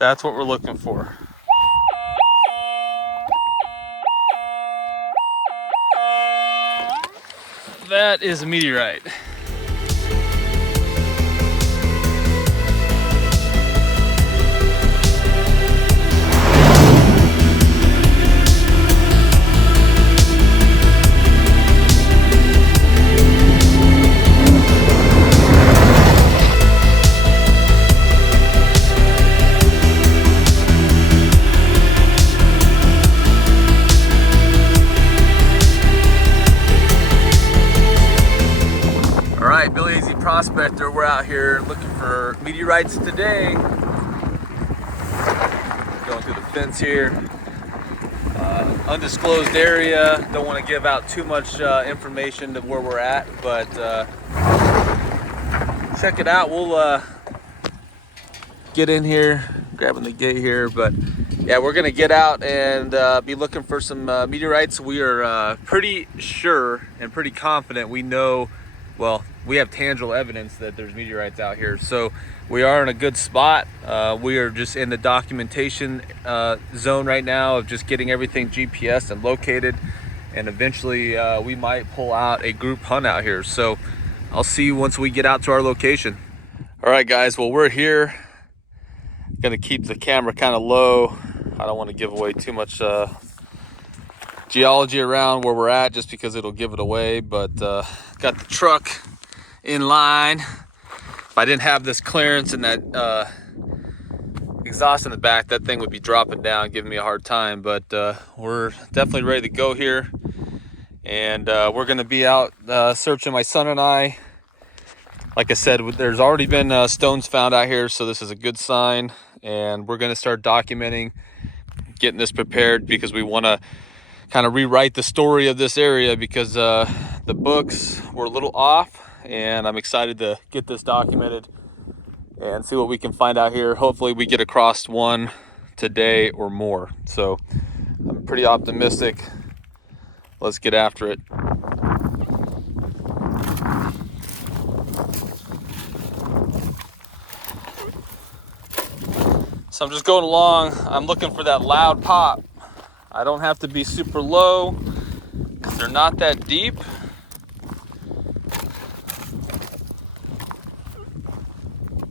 That's what we're looking for. That is a meteorite. Prospector, we're out here looking for meteorites today. Going through the fence here. Undisclosed area. Don't want to give out too much information to where we're at, but check it out. We'll get in here, grabbing the gate here, but yeah, we're gonna get out and be looking for some meteorites. We are pretty sure and pretty confident we know, well, we have tangible evidence that there's meteorites out here. So we are in a good spot. We are just in the documentation zone right now of just getting everything GPS and located. And eventually we might pull out a group hunt out here. So I'll see you once we get out to our location. All right, guys, well, we're here. Gonna keep the camera kind of low. I don't want to give away too much geology around where we're at just because it'll give it away, but got the truck in line. If I didn't have this clearance and that exhaust in the back, that thing would be dropping down, giving me a hard time, but we're definitely ready to go here. And we're gonna be out searching, my son and I. Like I said, there's already been stones found out here, so this is a good sign. And we're gonna start documenting, getting this prepared, because we wanna kind of rewrite the story of this area, because the books were a little off, and I'm excited to get this documented and see what we can find out here. Hopefully we get across one today or more. So I'm pretty optimistic. Let's get after it. So I'm just going along. I'm looking for that loud pop. I don't have to be super low because they're not that deep.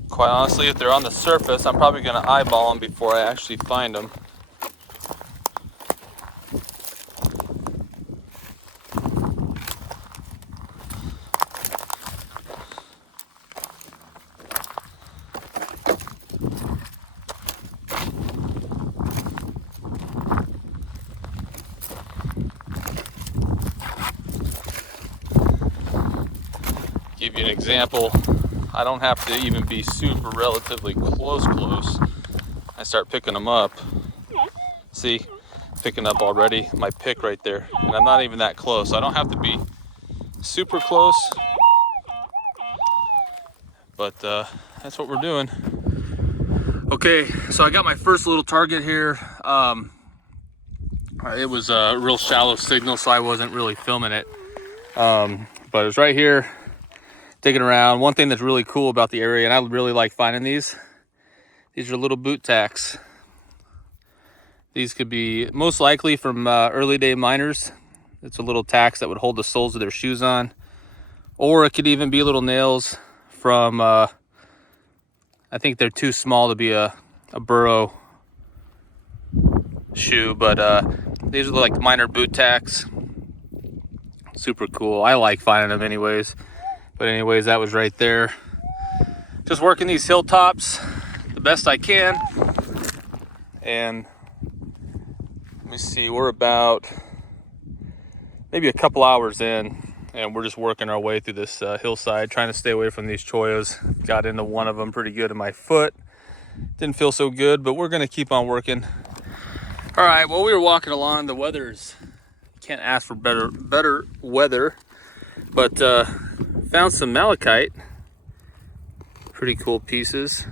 Quite honestly, if they're on the surface, I'm probably going to eyeball them before I actually find them. Give you an example. I don't have to even be super relatively close. I start picking them up. See, picking up already my pick right there. And I'm not even that close. I don't have to be super close. But that's what we're doing. Okay, so I got my first little target here. It was a real shallow signal, so I wasn't really filming it. But it was right here. Digging around. One thing that's really cool about the area, and I really like finding these are little boot tacks. These could be most likely from early day miners. It's a little tacks that would hold the soles of their shoes on, or it could even be little nails from I think they're too small to be a burrow shoe, but these are like miner boot tacks. Super cool. I like finding them anyways. But anyways, that was right there. Just working these hilltops the best I can. And let me see, we're about maybe a couple hours in, and we're just working our way through this hillside, trying to stay away from these choyos. Got into one of them pretty good in my foot. Didn't feel so good, but we're gonna keep on working. All right, well, we were walking along. The weather's, can't ask for better weather, but found some malachite, pretty cool pieces.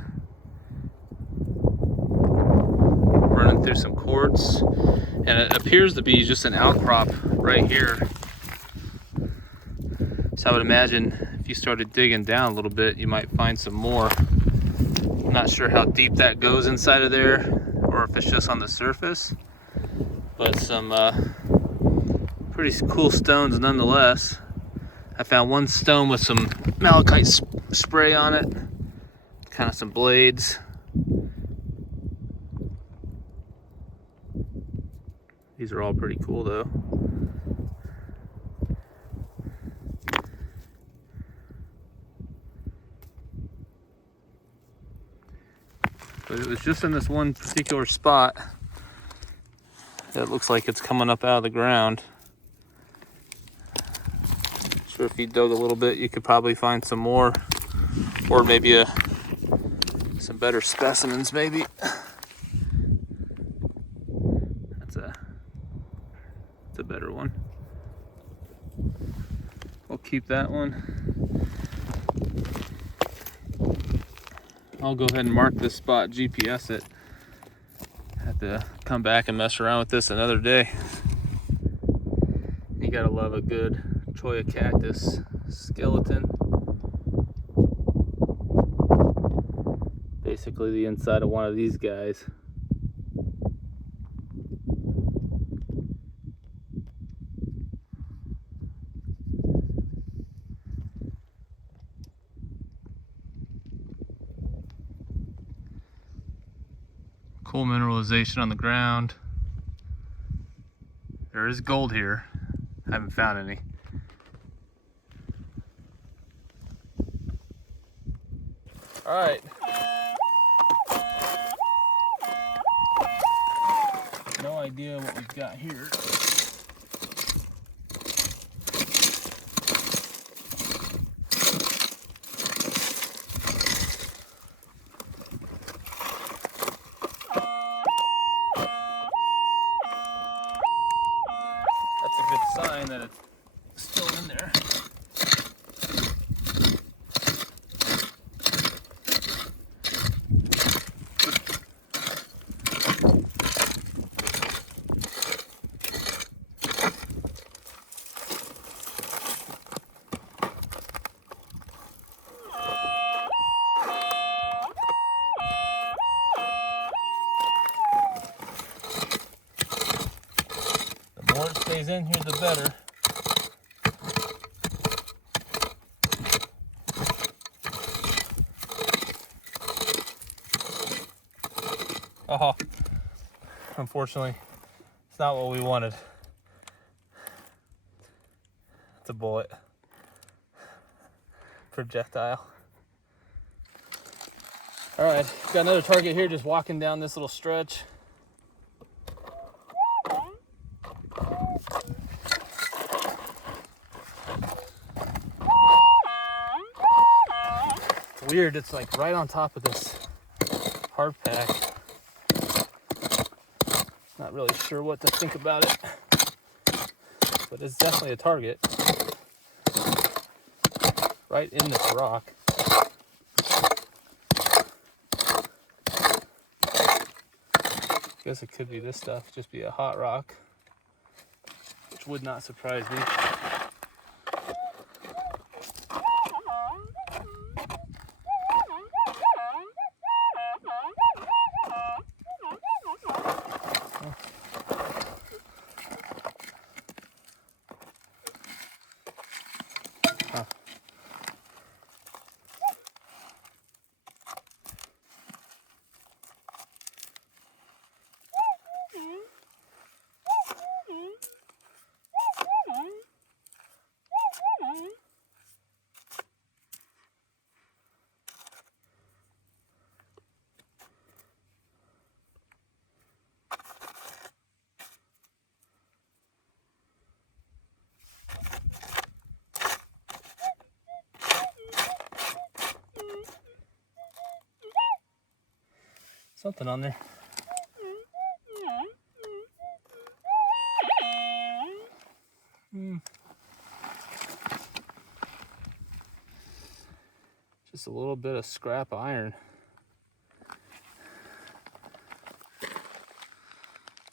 Running through some quartz, and it appears to be just an outcrop right here. So I would imagine if you started digging down a little bit, you might find some more. I'm not sure how deep that goes inside of there, or if it's just on the surface, but some pretty cool stones nonetheless. I found one stone with some malachite spray on it, kind of some blades. These are all pretty cool though. But it was just in this one particular spot that looks like it's coming up out of the ground. So if you dug a little bit, you could probably find some more, or maybe some better specimens maybe. That's a better one. We'll keep that one. I'll go ahead and mark this spot, GPS it. Have to come back and mess around with this another day. You gotta love a good cholla cactus skeleton. Basically the inside of one of these guys. Cool mineralization on the ground. There is gold here. I haven't found any. All right. No idea what we've got here. That's a good sign that it's still in there. The more it stays in here, the better. Oh, unfortunately, it's not what we wanted. It's a bullet. Projectile. All right, got another target here, just walking down this little stretch. It's weird, it's like right on top of this hard pack. Not really sure what to think about it, but it's definitely a target right in this rock. Guess it could be this stuff, just be a hot rock, which would not surprise me. Something on there. Just a little bit of scrap iron. A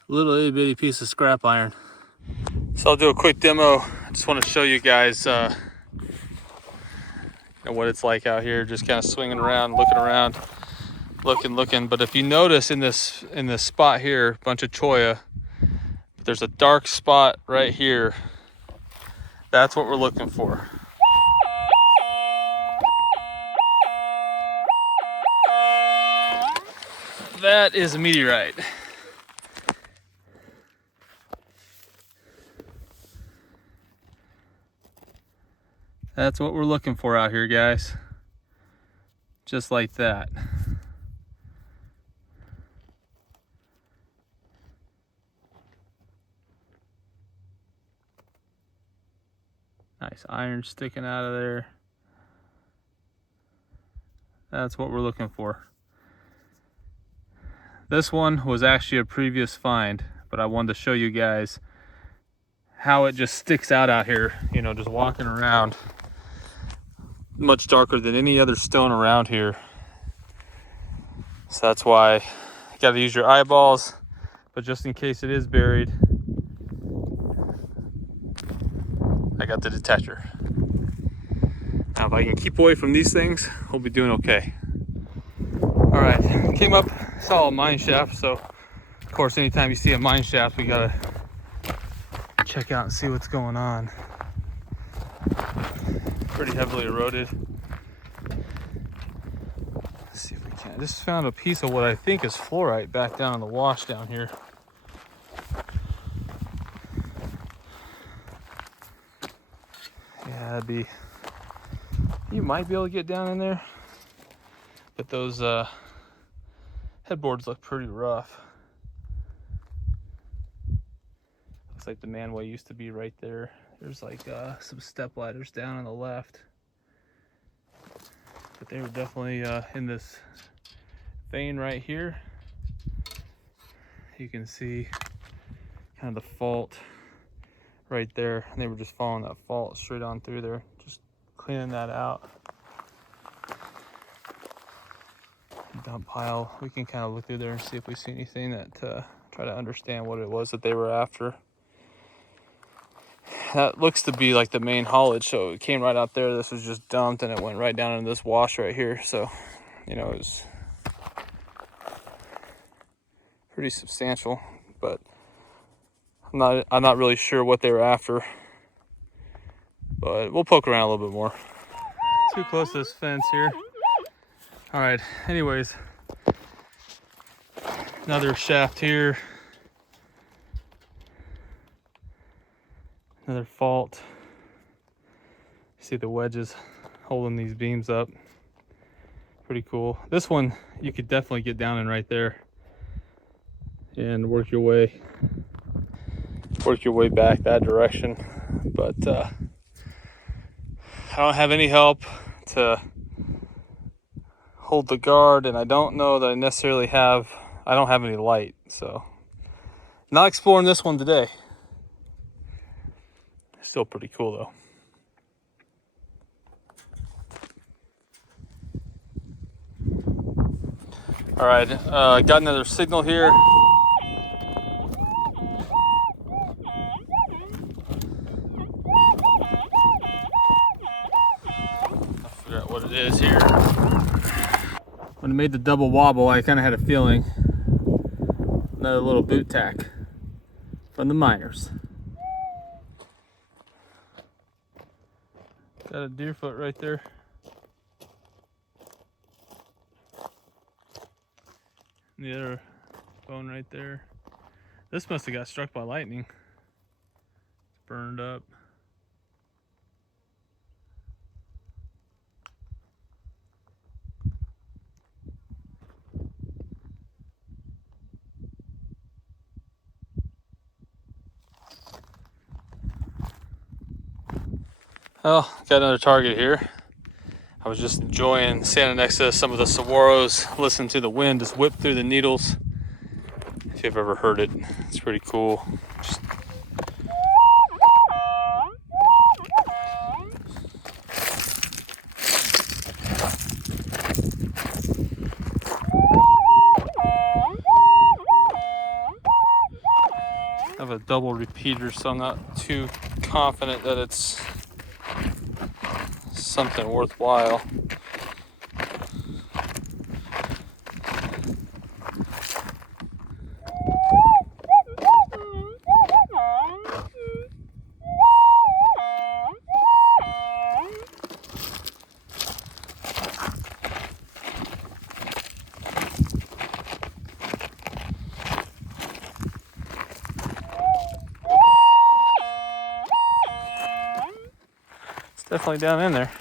little itty bitty piece of scrap iron. So I'll do a quick demo. I just want to show you guys what it's like out here, just kind of swinging around, looking around. looking. But if you notice in this spot here, bunch of choya, there's a dark spot right here. That's what we're looking for. That is a meteorite. That's what we're looking for out here, guys. Just like that. Nice iron sticking out of there. That's what we're looking for. This one was actually a previous find, but I wanted to show you guys how it just sticks out here, you know, just walking around. Much darker than any other stone around here. So that's why you gotta use your eyeballs, but just in case it is buried, I got the detector. Now if I can keep away from these things, we'll be doing okay. All right, came up, saw a mine shaft, so of course anytime you see a mine shaft, we gotta check out and see what's going on. Pretty heavily eroded. Let's see if we can. I just found a piece of what I think is fluorite back down in the wash down here. Yeah, that'd be, you might be able to get down in there, but those headboards look pretty rough. Looks like the manway used to be right there. There's like some step ladders down on the left, but they were definitely in this vein right here. You can see kind of the fault right there, and they were just following that fault straight on through there, just cleaning that out. Dump pile, we can kind of look through there and see if we see anything that try to understand what it was that they were after. That looks to be like the main haulage, so it came right out there. This was just dumped and it went right down into this wash right here, so you know, it was pretty substantial, but I'm not really sure what they were after, but we'll poke around a little bit more. Too close to this fence here. All right, anyways, another shaft here, another fault. See the wedges holding these beams up. Pretty cool. This one you could definitely get down in right there and work your way back that direction, but I don't have any help to hold the guard, and I don't know that I necessarily have, I don't have any light, so not exploring this one today. Still pretty cool though. All right, got another signal here. I'll figure out what it is here. When I made the double wobble, I kind of had a feeling another little boot tack from the miners. Got a deer foot right there. And the other bone right there. This must have got struck by lightning. It's burned up. Well, got another target here. I was just enjoying standing next to some of the saguaros, listening to the wind just whip through the needles. If you've ever heard it, it's pretty cool. Just I have a double repeater, so I'm not too confident that it's something worthwhile. definitely down in there.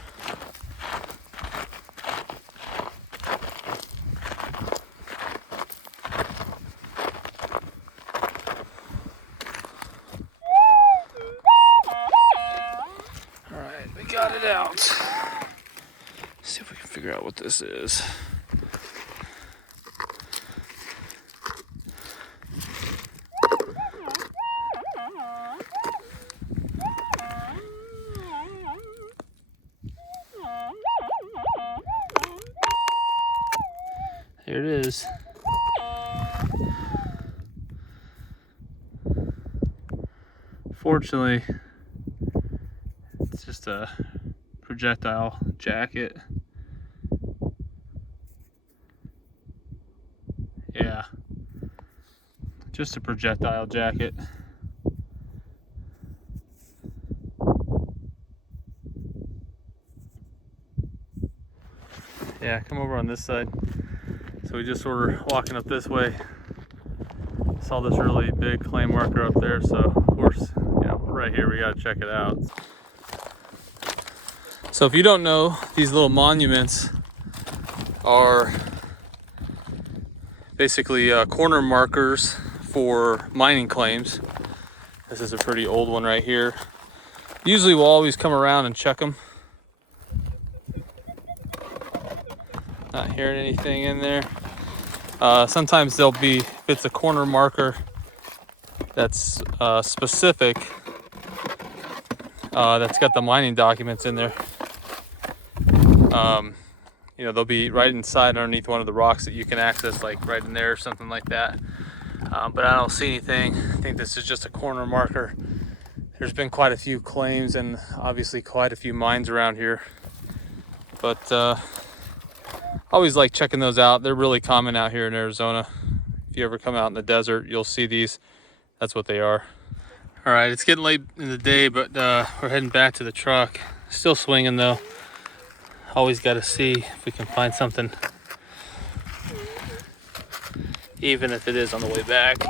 All right, we got it out. Let's see if we can figure out what this is. Here it is. Fortunately, it's just a projectile jacket. Yeah, just a projectile jacket. Yeah, come over on this side. So we just were walking up this way, saw this really big clay marker up there, so of course, you know, right here we gotta check it out. So if you don't know, these little monuments are basically corner markers for mining claims. This is a pretty old one right here. Usually we'll always come around and check them. Not hearing anything in there. Sometimes there'll be, if it's a corner marker that's specific, that's got the mining documents in there. You know, they'll be right inside underneath one of the rocks that you can access, like right in there or something like that. But I don't see anything. I think this is just a corner marker. There's been quite a few claims and obviously quite a few mines around here. But I always like checking those out. They're really common out here in Arizona. If you ever come out in the desert, you'll see these. That's what they are. All right, it's getting late in the day, but we're heading back to the truck. Still swinging though. Always got to see if we can find something, even if it is on the way back.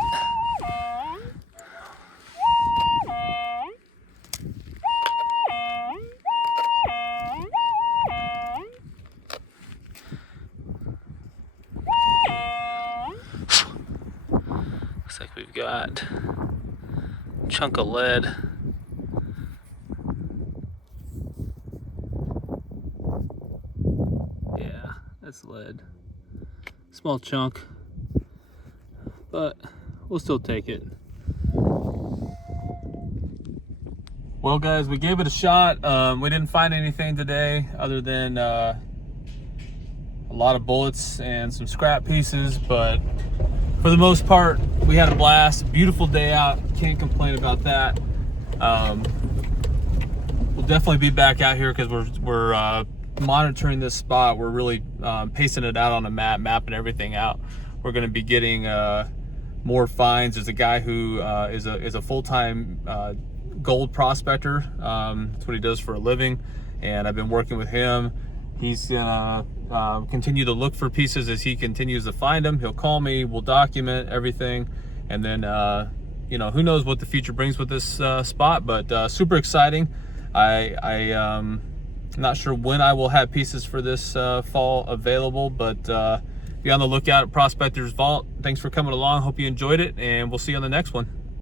Looks like we've got a chunk of lead. Yeah, that's lead. Small chunk, but we'll still take it. Well guys, we gave it a shot. We didn't find anything today other than a lot of bullets and some scrap pieces, but for the most part, we had a blast. Beautiful day out, can't complain about that. We'll definitely be back out here because we're monitoring this spot. We're really pacing it out on a map, mapping everything out. We're going to be getting more finds. There's a guy who is a full-time gold prospector. That's what he does for a living, and I've been working with him. He's gonna continue to look for pieces as he continues to find them. He'll call me, we'll document everything, and then you know, who knows what the future brings with this spot, but super exciting. I'm not sure when I will have pieces for this fall available, but be on the lookout at Prospector's Vault. Thanks for coming along. Hope you enjoyed it, and we'll see you on the next one.